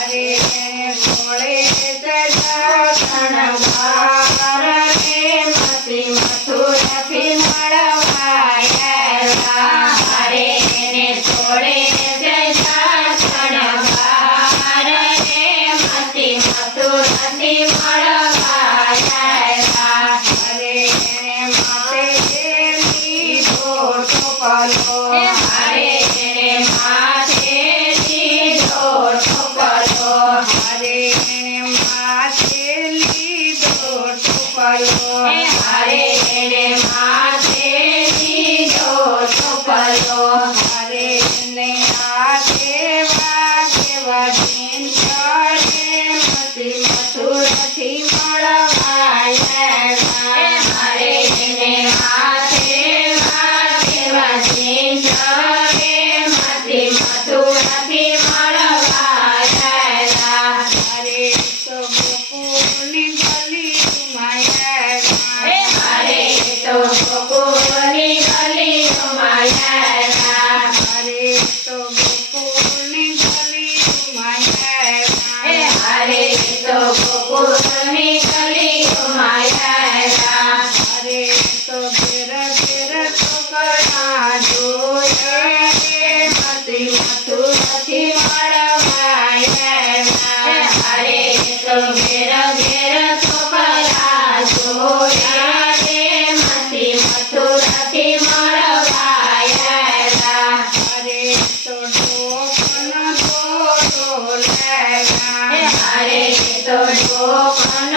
अरे सोड़े से जातन बार रे मती मथुरा थी मळवाया अरे ने छोड़े से जातन बार रे मती मथुरा थी मळवाया अरे माते लीधो टोपलो अरे ने माथे लीधो टोपलो अरे माते लीधो टोपलो अरे ने माथे लीधो टोपलो अरे ने आते वागे वजीन चढ़े मती मथुरा थी मळवाया अरे ने माथे वागे चढ़े मती मथुरा थी मळवाया अरे तो गोकुलनी गली माया अरे तो गोकुलनी गली माया अरे तो गोकुलनी गली माया अरे तो गोकुलनी गली माया अरे तो घेर घेर टोकरा जोए रे मती मथुरा थी मळवाया अरे तो घेर घेर टोकरा जोया रे मती मथुरा थी मळवाया अरे तो डोकन डोलैगा अरे तो डोकन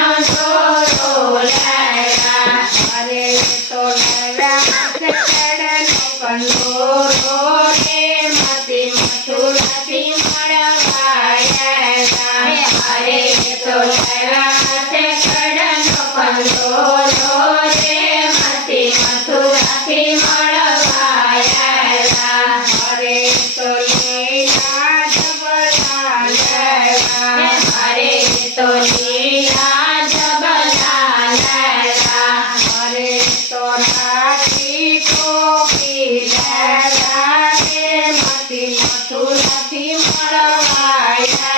डोलैगा अरे तो लड़ा से चढ़न कंडोरो रे मती मथुरा थी मळवाया अरे तो लड़ा से चढ़न कंडोरो रे मती मथुरा थी मळवाया अरे तो लीला जबला लगा अरे तो लीला जबला लगा अरे तो राठी टोपी लगा रे मती मथुरा थी मळवाया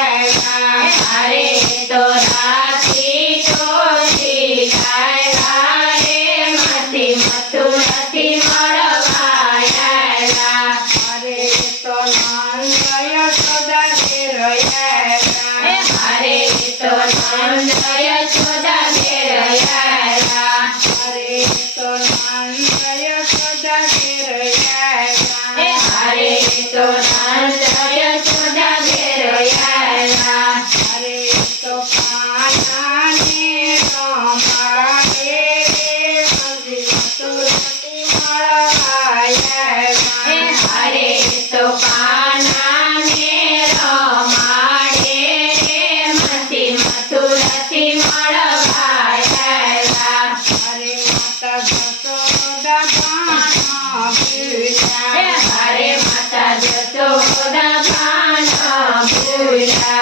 अरे तो राती टोपी लगा रे मती मथुरा थी मळवाया अरे तो नंद यशोदा घेरया अरे तो नंद यशोदा घेरया अरे तो नंद यशोदा घेरया अरे तो नंद यशोदा घेरया अरे तो कान्हाने रमाड़े रे मती मथुरा थी मळवाया अरे तो कान्हा ने रमाड़े रे मती मथुरा थी मळवाया अरे माता जसोदा बाण भूला अरे माता जसोदा बाण भूला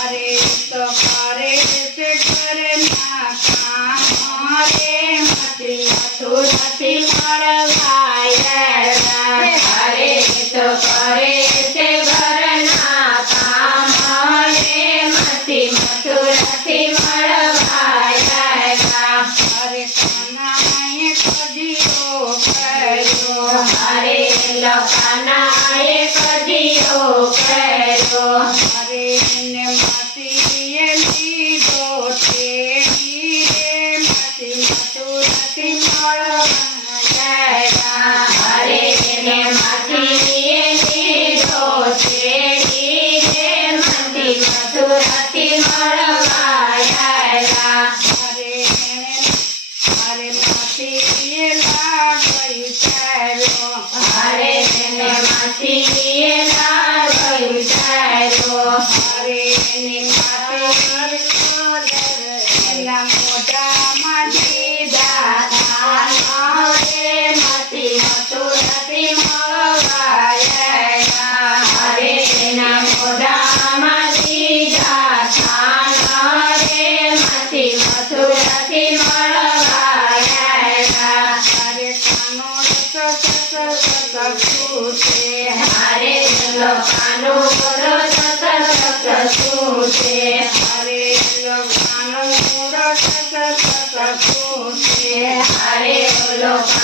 अरे तो करे से करना काम रे मती मथुरा थी मळवाया अरे तो करे से घरना काम रे मती मथुरा थी मळवाया अरे कन्हाए कजियो करो अरे लोकांना एक दियो करो अरे ने मती लीधो तेरी रे मती मथुरा थी मळवाया अरे ने मती लीधो तेरी रे मती मथुरा थी मळवाया अरे मती लागई चारो अरे ने मती लागई चारो अरे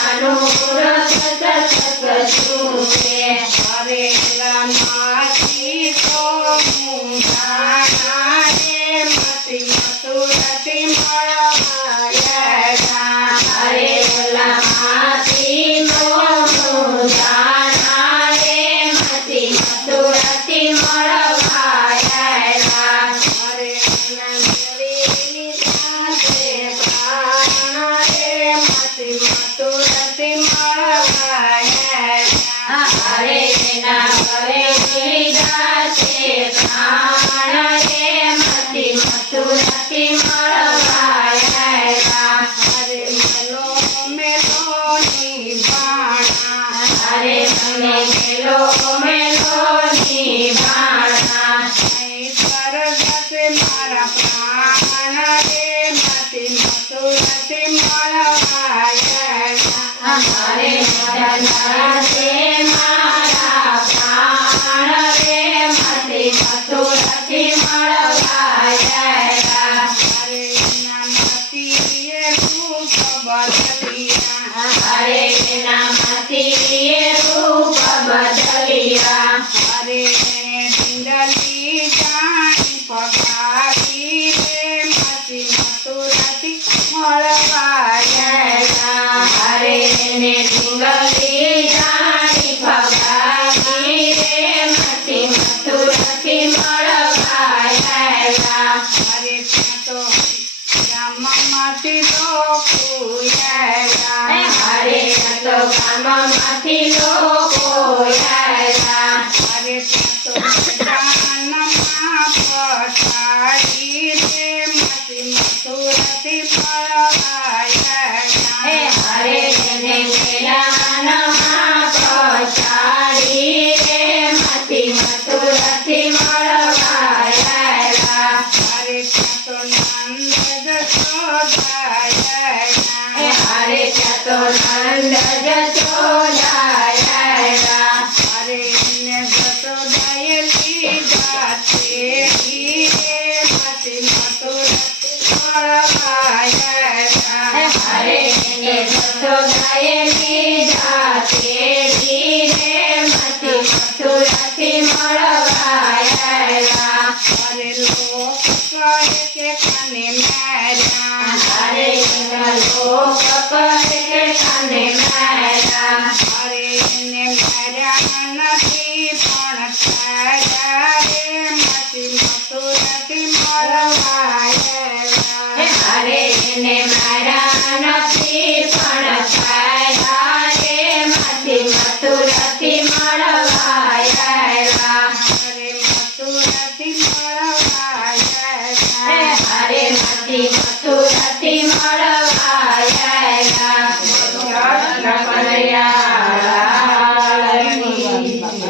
માનું વ્રત કશું છે હરેલા માસી તો મૂંઝાણા રે મતી મથુરાથી મળવાયા અરે ઓલામાંથી જાણા રે મતી મથુરાથી મળવાયા હરે નંદરી સાથે પ્રાણ રે મતી મથુરાથી મળવાયા અરે ના કરે લીધા છે પ્રાણ રે મતી મથુરાથી મળવાયા હરે મેલો મેલોની ભાણા અરે તમે મેલોની ભાણા અહીં સ્વર્ગસે મારા પ્રાણ રે મતી મથુરાથી મળવાયા અરે નરસે મારા પ્રાણ રે મતી મથુરાથી મળવાયા હરે નમતીએ રૂપ બદલિયા અરે નામાંથી રૂપ બદલિયા હરે ડિંડલી જાણી પગાવી રે મતી મથુરાથી મળવાયા અરે ને ઢીંગલી જાણી પગાવી રે મતી મથુરાથી મળવાયા હરે ત્યાં તો ગામમાંથી લોકો આવ્યા હરે તો ગામમાંથી લોકો આવ્યા હરે ત્યાં તો જાનમાં પછાડી રે મતી મથુરાથી મળવાયા હરે ને મેલાનમાં પછાડી રે મતી મથુરાથી મળવાયા હરે ત્યાં તો નંદ જશોદાયા હરે ત્યાં તો નંદ જશોદાયા હરે ને જશોદાએ લીધા તેડી રે મતી મથુરાથી મળવાયા હરે ને જશોદાએ લીધા તેડી રે મતી મથુરાથી મળવાયા હરે લોક કહે કે કને માર્યા હરે લોક કહે કે તને માર્યા હરે ને માર્યા નથી પણ છાયા રે મતી મથુરાથી મળવાયા હરે ને મારા નથી પણ છાયા રે મતી મથુરાથી મળવાયા હરે મથુરાથી મળવાયા હરે મતી મથુરાથી મળવાયા